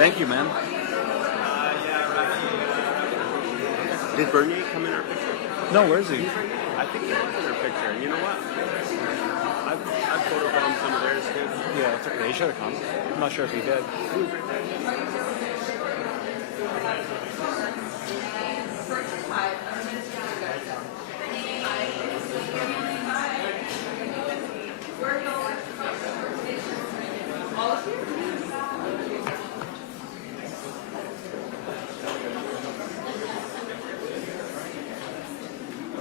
Thank you, man. Did Bernier come in our picture? No, where is he? I think he was in our picture. And you know what? I've photobombed some of theirs too. Yeah, it's okay. He should have come. I'm not sure if he did. He was right there.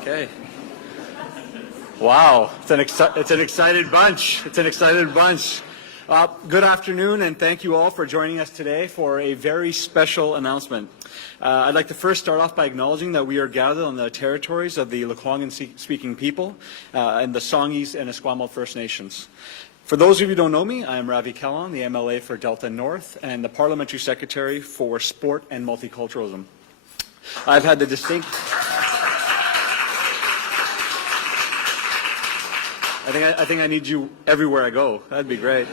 Okay. Wow, it's an excited bunch. It's an excited bunch. Good afternoon, and thank you all for joining us today for a very special announcement. I'd like to first start off by acknowledging that we are gathered on the territories of the Lekwungen-speaking people and the Songhees and Esquimalt First Nations. For those of you who don't know me, I am Ravi Kahlon, the MLA for Delta North and the Parliamentary Secretary for Sport and Multiculturalism. I've had the distinct... I think I need you everywhere I go. That'd be great.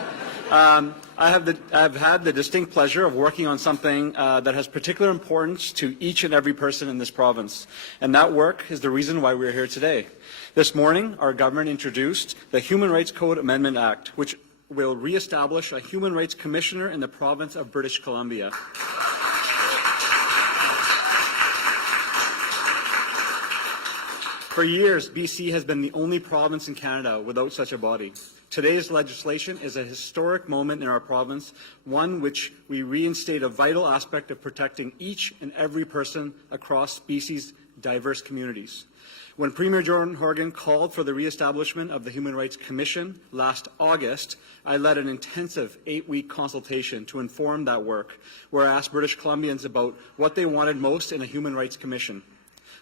I've had the distinct pleasure of working on something that has particular importance to each and every person in this province. And that work is the reason why we're here today. This morning, our government introduced the Human Rights Code Amendment Act, which will reestablish a Human Rights Commissioner in the province of British Columbia. For years, BC has been the only province in Canada without such a body. Today's legislation is a historic moment in our province, one which we reinstate a vital aspect of protecting each and every person across BC's diverse communities. When Premier Jordan Horgan called for the reestablishment of the Human Rights Commission last August, I led an intensive 8-week consultation to inform that work, where I asked British Columbians about what they wanted most in a Human Rights Commission.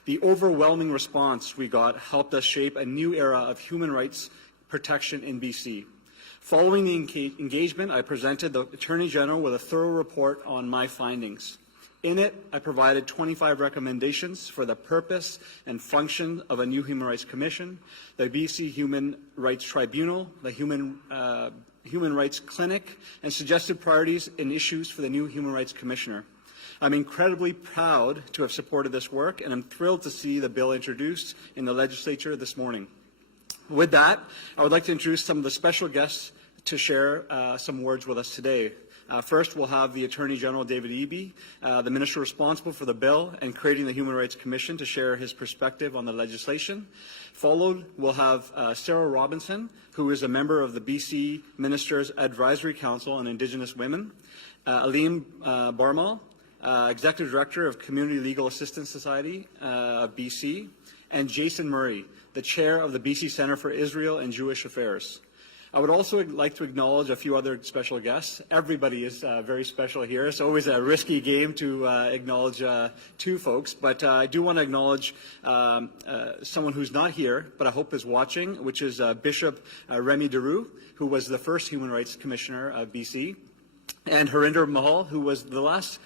The overwhelming response we got helped us shape a new era of human rights protection in BC. Following the engagement, I presented the Attorney General with a thorough report on my findings. In it, I provided 25 recommendations for the purpose and function of a new Human Rights Commission, the BC Human Rights Tribunal, the Human Rights Clinic, and suggested priorities and issues for the new Human Rights Commissioner. I'm incredibly proud to have supported this work, and I'm thrilled to see the bill introduced in the legislature this morning. With that, I would like to introduce some of the special guests to share some words with us today. First, we'll have the Attorney General, David Eby, the Minister responsible for the bill and creating the Human Rights Commission, to share his perspective on the legislation. Followed, we'll have Sarah Robinson, who is a member of the BC Ministers' Advisory Council on Indigenous Women, Alim Barmal, Executive Director of Community Legal Assistance Society of BC, and Jason Murray, the Chair of the BC Centre for Israel and Jewish Affairs. I would also like to acknowledge a few other special guests. Everybody is very special here. It's always a risky game to acknowledge two folks, but I do want to acknowledge someone who's not here, but I hope is watching, which is Bishop Remy Deroux, who was the first Human Rights Commissioner of BC. And Harinder Mahal, who was the last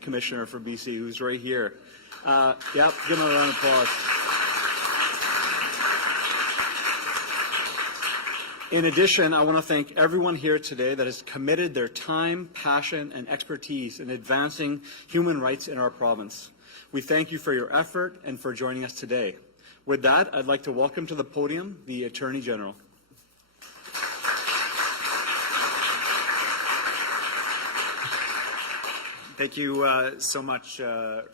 commissioner for BC, who's right here. Give him a round of applause. In addition, I want to thank everyone here today that has committed their time, passion, and expertise in advancing human rights in our province. We thank you for your effort and for joining us today. With that, I'd like to welcome to the podium the Attorney General. Thank you so much,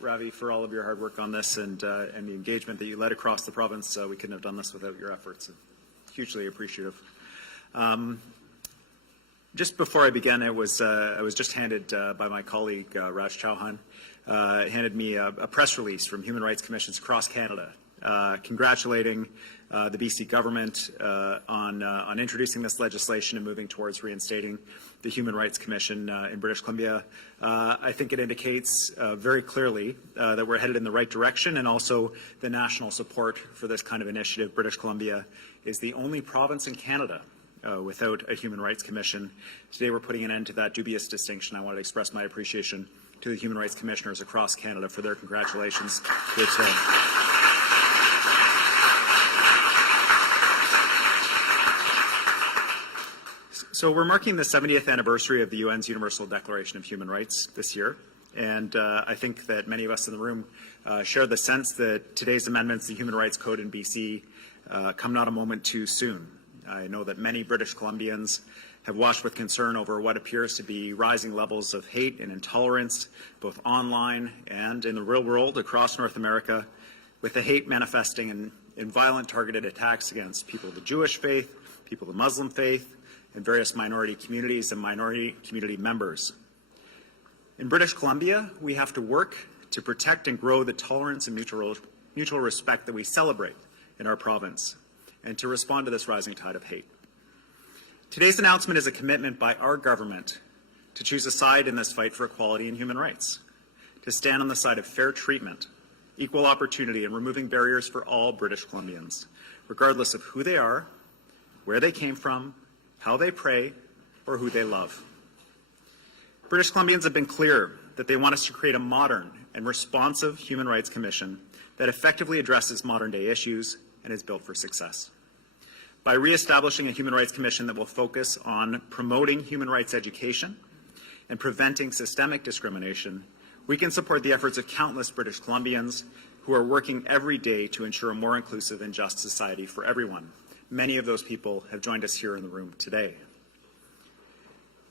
Ravi, for all of your hard work on this and the engagement that you led across the province. We couldn't have done this without your efforts. Hugely appreciative. Just before I begin, I was just handed by my colleague Raj Chauhan, handed me a press release from Human Rights Commissions across Canada, congratulating the BC government on introducing this legislation and moving towards reinstating the Human Rights Commission in British Columbia. I think it indicates very clearly that we're headed in the right direction, and also the national support for this kind of initiative. British Columbia is the only province in Canada without a Human Rights Commission. Today we're putting an end to that dubious distinction. I wanted to express my appreciation to the Human Rights Commissioners across Canada for their congratulations. So we're marking the 70th anniversary of the UN's Universal Declaration of Human Rights this year. And I think that many of us in the room share the sense that today's amendments to the Human Rights Code in BC come not a moment too soon. I know that many British Columbians have watched with concern over what appears to be rising levels of hate and intolerance, both online and in the real world across North America, with the hate manifesting in violent targeted attacks against people of the Jewish faith, people of the Muslim faith, and various minority communities and minority community members. In British Columbia, we have to work to protect and grow the tolerance and mutual respect that we celebrate in our province, and to respond to this rising tide of hate. Today's announcement is a commitment by our government to choose a side in this fight for equality and human rights, to stand on the side of fair treatment, equal opportunity, and removing barriers for all British Columbians, regardless of who they are, where they came from, how they pray, or who they love. British Columbians have been clear that they want us to create a modern and responsive Human Rights Commission that effectively addresses modern-day issues and is built for success. By re-establishing a Human Rights Commission that will focus on promoting human rights education and preventing systemic discrimination, we can support the efforts of countless British Columbians who are working every day to ensure a more inclusive and just society for everyone. Many of those people have joined us here in the room today.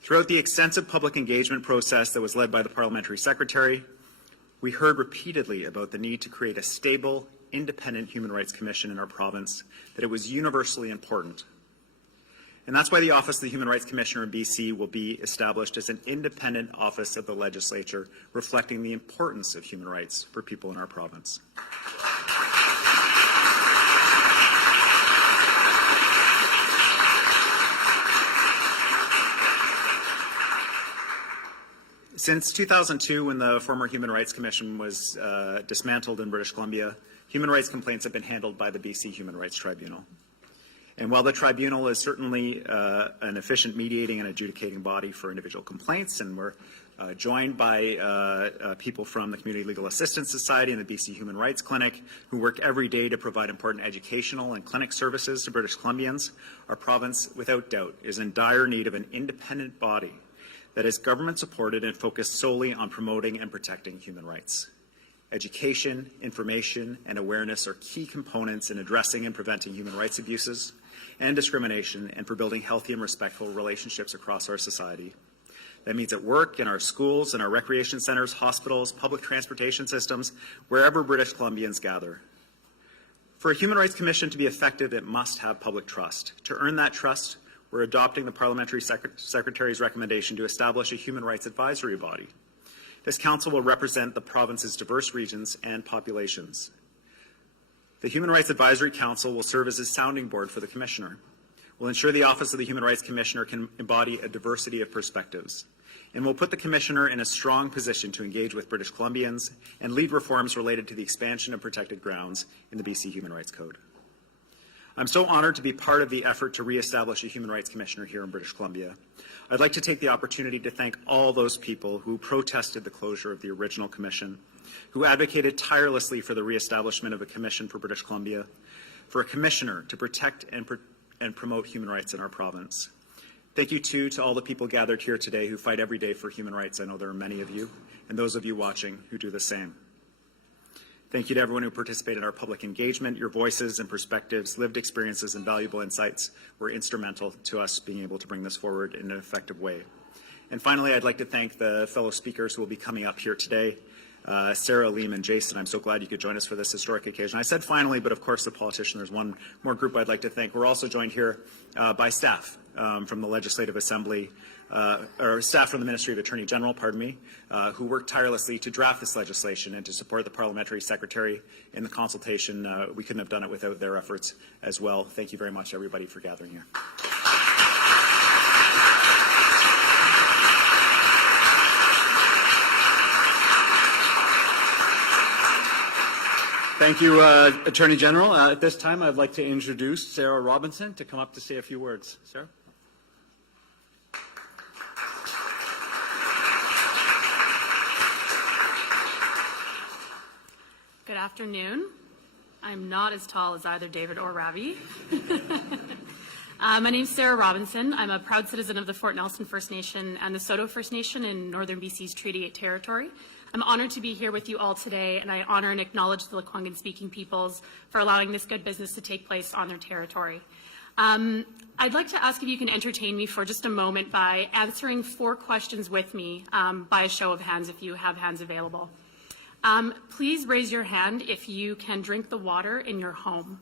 Throughout the extensive public engagement process that was led by the Parliamentary Secretary, we heard repeatedly about the need to create a stable, independent Human Rights Commission in our province, that it was universally important. And that's why the Office of the Human Rights Commissioner in BC will be established as an independent office of the legislature, reflecting the importance of human rights for people in our province. Since 2002, when the former Human Rights Commission was dismantled in British Columbia, human rights complaints have been handled by the BC Human Rights Tribunal. And while the tribunal is certainly an efficient mediating and adjudicating body for individual complaints, and we're joined by people from the Community Legal Assistance Society and the BC Human Rights Clinic who work every day to provide important educational and clinic services to British Columbians, our province, without doubt, is in dire need of an independent body that is government supported and focused solely on promoting and protecting human rights. Education, information, and awareness are key components in addressing and preventing human rights abuses and discrimination, and for building healthy and respectful relationships across our society. That means at work, in our schools, in our recreation centres, hospitals, public transportation systems, wherever British Columbians gather. For a Human Rights Commission to be effective, it must have public trust. To earn that trust, we're adopting the Parliamentary Secretary's recommendation to establish a Human Rights Advisory Body. This council will represent the province's diverse regions and populations. The Human Rights Advisory Council will serve as a sounding board for the Commissioner, will ensure the Office of the Human Rights Commissioner can embody a diversity of perspectives, and will put the Commissioner in a strong position to engage with British Columbians and lead reforms related to the expansion of protected grounds in the BC Human Rights Code. I'm so honored to be part of the effort to re-establish a Human Rights Commissioner here in British Columbia. I'd like to take the opportunity to thank all those people who protested the closure of the original commission, who advocated tirelessly for the re-establishment of a commission for British Columbia, for a commissioner to protect and promote human rights in our province. Thank you, too, to all the people gathered here today who fight every day for human rights. I know there are many of you, and those of you watching who do the same. Thank you to everyone who participated in our public engagement. Your voices and perspectives, lived experiences, and valuable insights were instrumental to us being able to bring this forward in an effective way. And finally, I'd like to thank the fellow speakers who will be coming up here today. Sarah, Liam, and Jason, I'm so glad you could join us for this historic occasion. I said finally, but of course the politician, there's one more group I'd like to thank. We're also joined here by staff from the Legislative Assembly, or staff from the Ministry of Attorney General, who worked tirelessly to draft this legislation and to support the Parliamentary Secretary in the consultation. We couldn't have done it without their efforts as well. Thank you very much, everybody, for gathering here. Thank you, Attorney General. At this time, I'd like to introduce Sarah Robinson to come up to say a few words. Sarah? Good afternoon. I'm not as tall as either David or Ravi. My name is Sarah Robinson. I'm a proud citizen of the Fort Nelson First Nation and the Soto First Nation in Northern BC's Treaty 8 territory. I'm honored to be here with you all today, and I honor and acknowledge the Lekwungen-speaking peoples for allowing this good business to take place on their territory. I'd like to ask if you can entertain me for just a moment by answering 4 questions with me by a show of hands if you have hands available. Please raise your hand if you can drink the water in your home.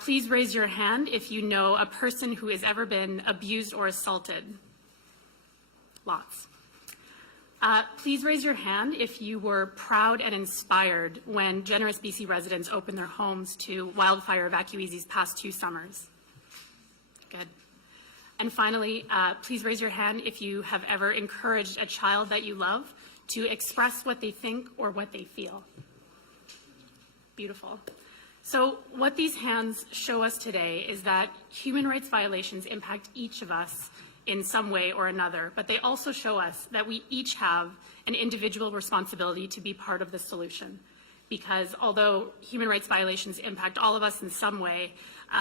Please raise your hand if you know a person who has ever been abused or assaulted. Lots. Please raise your hand if you were proud and inspired when generous BC residents opened their homes to wildfire evacuees these past 2 summers. Good. And finally, please raise your hand if you have ever encouraged a child that you love to express what they think or what they feel. Beautiful. So what these hands show us today is that human rights violations impact each of us in some way or another, but they also show us that we each have an individual responsibility to be part of the solution. Because although human rights violations impact all of us in some way,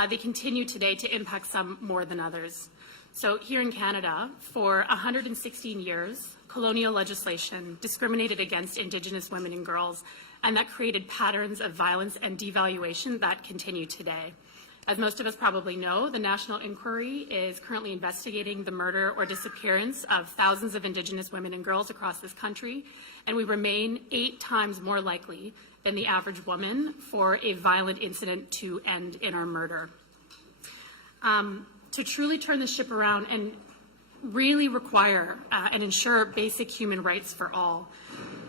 they continue today to impact some more than others. So here in Canada, for 116 years, colonial legislation discriminated against Indigenous women and girls, and that created patterns of violence and devaluation that continue today. As most of us probably know, the National Inquiry is currently investigating the murder or disappearance of thousands of Indigenous women and girls across this country, and we remain 8 times more likely than the average woman for a violent incident to end in our murder. To truly turn the ship around and really require and ensure basic human rights for all,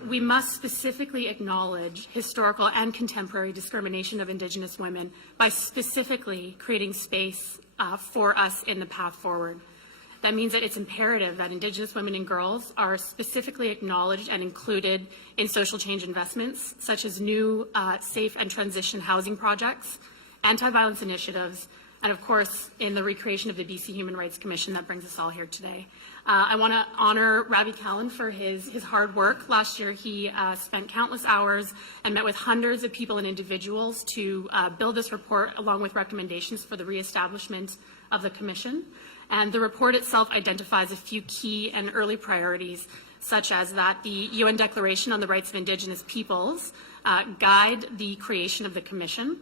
we must specifically acknowledge historical and contemporary discrimination of Indigenous women by specifically creating space for us in the path forward. That means that it's imperative that Indigenous women and girls are specifically acknowledged and included in social change investments, such as new safe and transition housing projects, anti-violence initiatives, and of course, in the recreation of the BC Human Rights Commission that brings us all here today. I want to honor Ravi Kahlon for his hard work. Last year, he spent countless hours and met with hundreds of people and individuals to build this report, along with recommendations for the reestablishment of the Commission. And the report itself identifies a few key and early priorities, such as that the UN Declaration on the Rights of Indigenous Peoples guide the creation of the Commission,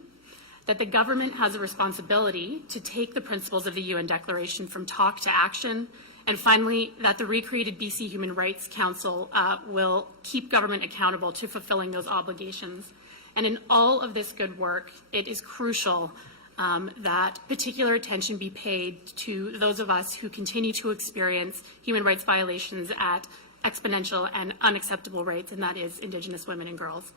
that the government has a responsibility to take the principles of the UN Declaration from talk to action, and finally, that the recreated BC Human Rights Council will keep government accountable to fulfilling those obligations. And in all of this good work, it is crucial that particular attention be paid to those of us who continue to experience human rights violations at exponential and unacceptable rates, and that is Indigenous women and girls.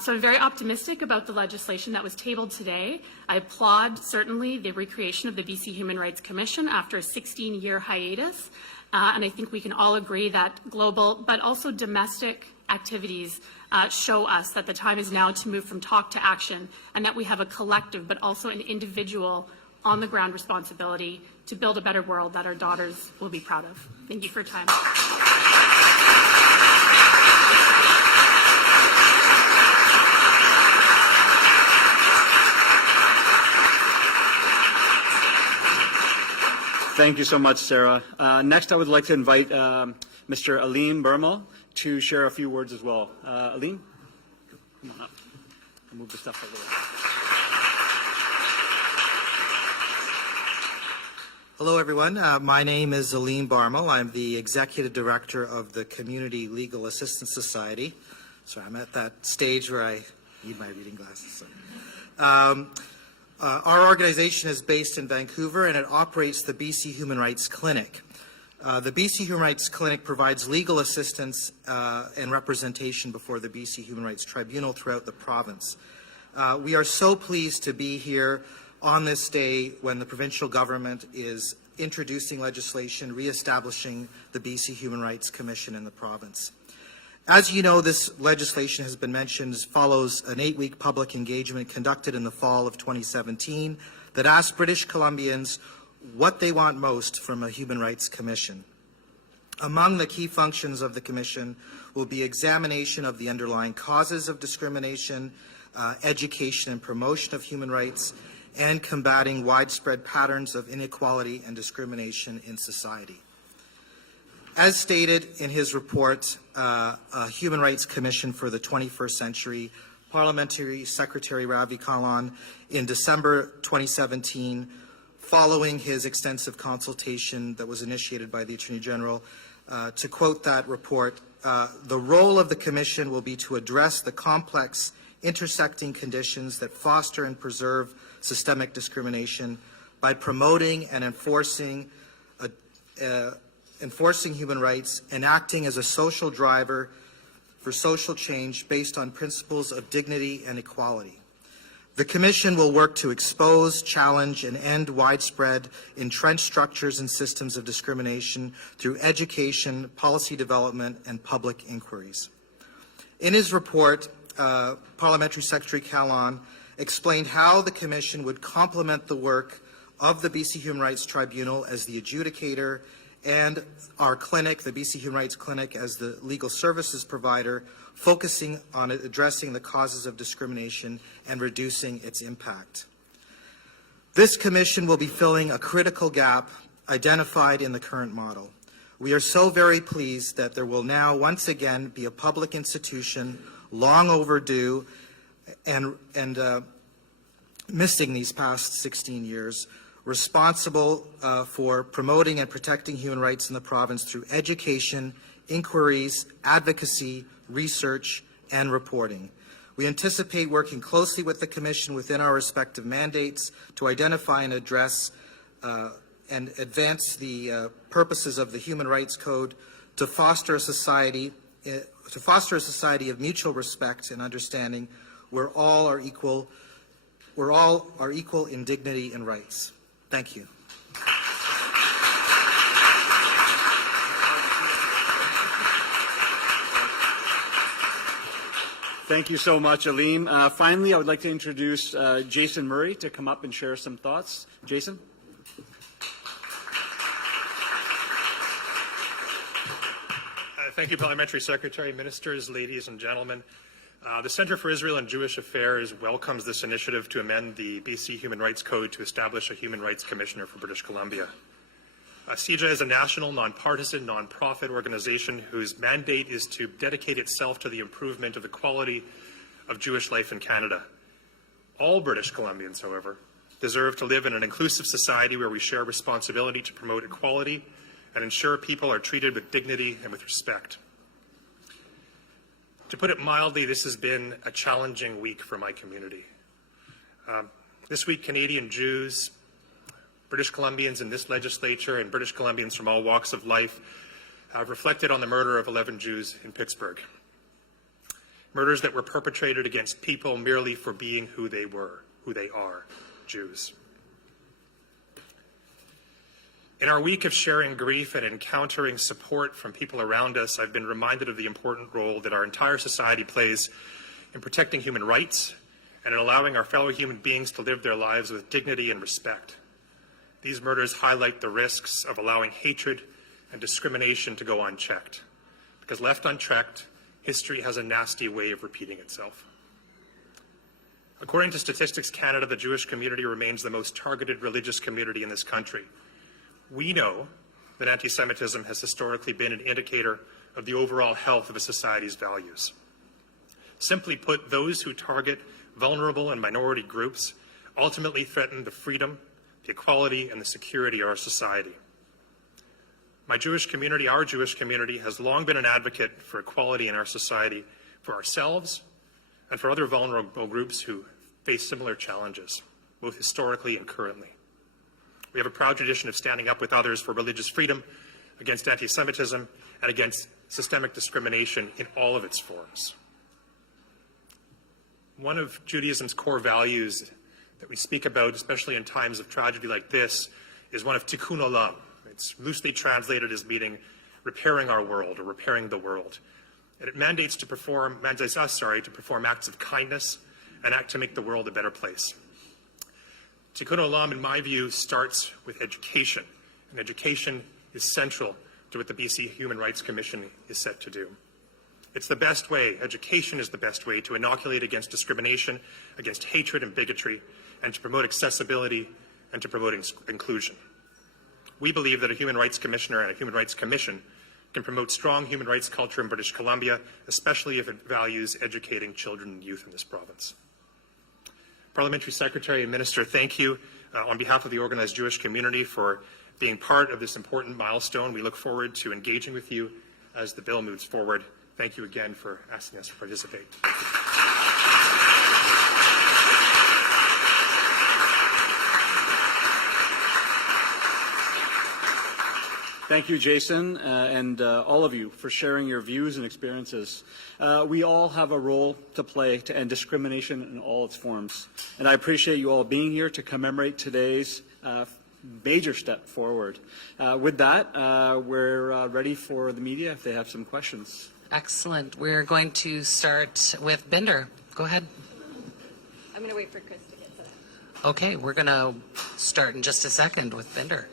So I'm very optimistic about the legislation that was tabled today. I applaud, certainly, the recreation of the BC Human Rights Commission after a 16-year hiatus. And I think we can all agree that global, but also domestic activities show us that the time is now to move from talk to action, and that we have a collective, but also an individual on-the-ground responsibility to build a better world that our daughters will be proud of. Thank you for your time. Thank you so much, Sarah. Next, I would like to invite Mr. Aline Burmel to share a few words as well. Aline, come on up. I'll move the stuff over there. Hello, everyone. My name is Aline Barmel. I'm the Executive Director of the Community Legal Assistance Society. So I'm at that stage where I need my reading glasses. Our organization is based in Vancouver, and it operates the BC Human Rights Clinic. The BC Human Rights Clinic provides legal assistance and representation before the BC Human Rights Tribunal throughout the province. We are so pleased to be here on this day when the provincial government is introducing legislation re-establishing the BC Human Rights Commission in the province. As you know, this legislation has been mentioned follows an 8-week public engagement conducted in the fall of 2017 that asked British Columbians what they want most from a Human Rights Commission. Among the key functions of the Commission will be examination of the underlying causes of discrimination, education and promotion of human rights, and combating widespread patterns of inequality and discrimination in society. As stated in his report, a Human Rights Commission for the 21st Century, Parliamentary Secretary Ravi Kahlon, in December 2017, following his extensive consultation that was initiated by the Attorney General, to quote that report, the role of the Commission will be to address the complex intersecting conditions that foster and preserve systemic discrimination by promoting and enforcing human rights and acting as a social driver for social change based on principles of dignity and equality. The Commission will work to expose, challenge, and end widespread entrenched structures and systems of discrimination through education, policy development, and public inquiries. In his report, Parliamentary Secretary Kahlon explained how the Commission would complement the work of the BC Human Rights Tribunal as the adjudicator and our clinic, the BC Human Rights Clinic, as the legal services provider, focusing on addressing the causes of discrimination and reducing its impact. This Commission will be filling a critical gap identified in the current model. We are so very pleased that there will now once again be a public institution, long overdue and missing these past 16 years, responsible for promoting and protecting human rights in the province through education, inquiries, advocacy, research, and reporting. We anticipate working closely with the Commission within our respective mandates to identify and address and advance the purposes of the Human Rights Code to foster a society of mutual respect and understanding where all are equal in dignity and rights. Thank you. Thank you so much, Aleem. Finally, I would like to introduce Jason Murray to come up and share some thoughts. Jason? Thank you, Parliamentary Secretary, Ministers, ladies and gentlemen. The Centre for Israel and Jewish Affairs welcomes this initiative to amend the BC Human Rights Code to establish a Human Rights Commissioner for British Columbia. CIJA is a national, nonpartisan, nonprofit organization whose mandate is to dedicate itself to the improvement of the quality of Jewish life in Canada. All British Columbians, however, deserve to live in an inclusive society where we share responsibility to promote equality and ensure people are treated with dignity and with respect. To put it mildly, this has been a challenging week for my community. This week, Canadian Jews, British Columbians in this legislature, and British Columbians from all walks of life have reflected on the murder of 11 Jews in Pittsburgh. Murders that were perpetrated against people merely for being who they are, Jews. In our week of sharing grief and encountering support from people around us, I've been reminded of the important role that our entire society plays in protecting human rights and in allowing our fellow human beings to live their lives with dignity and respect. These murders highlight the risks of allowing hatred and discrimination to go unchecked, because left unchecked, history has a nasty way of repeating itself. According to Statistics Canada, the Jewish community remains the most targeted religious community in this country. We know that anti-Semitism has historically been an indicator of the overall health of a society's values. Simply put, those who target vulnerable and minority groups ultimately threaten the freedom, the equality, and the security of our society. My Jewish community, our Jewish community, has long been an advocate for equality in our society for ourselves and for other vulnerable groups who face similar challenges, both historically and currently. We have a proud tradition of standing up with others for religious freedom, against anti-Semitism, and against systemic discrimination in all of its forms. One of Judaism's core values that we speak about, especially in times of tragedy like this, is one of tikkun olam. It's loosely translated as meaning repairing our world or repairing the world. And it mandates us to perform acts of kindness and act to make the world a better place. Tikkun olam, in my view, starts with education, and education is central to what the BC Human Rights Commission is set to do. It's the best way, education is the best way to inoculate against discrimination, against hatred and bigotry, and to promote accessibility and to promote inclusion. We believe that a Human Rights Commissioner and a Human Rights Commission can promote strong human rights culture in British Columbia, especially if it values educating children and youth in this province. Parliamentary Secretary and Minister, thank you on behalf of the organized Jewish community for being part of this important milestone. We look forward to engaging with you as the bill moves forward. Thank you again for asking us to participate. Thank you, Jason, and all of you for sharing your views and experiences. We all have a role to play to end discrimination in all its forms, and I appreciate you all being here to commemorate today's major step forward. With that, we're ready for the media if they have some questions. Excellent. We're going to start with Binder. Go ahead. I'm going to wait for Chris to get to that. Okay, we're going to start in just a second with Binder.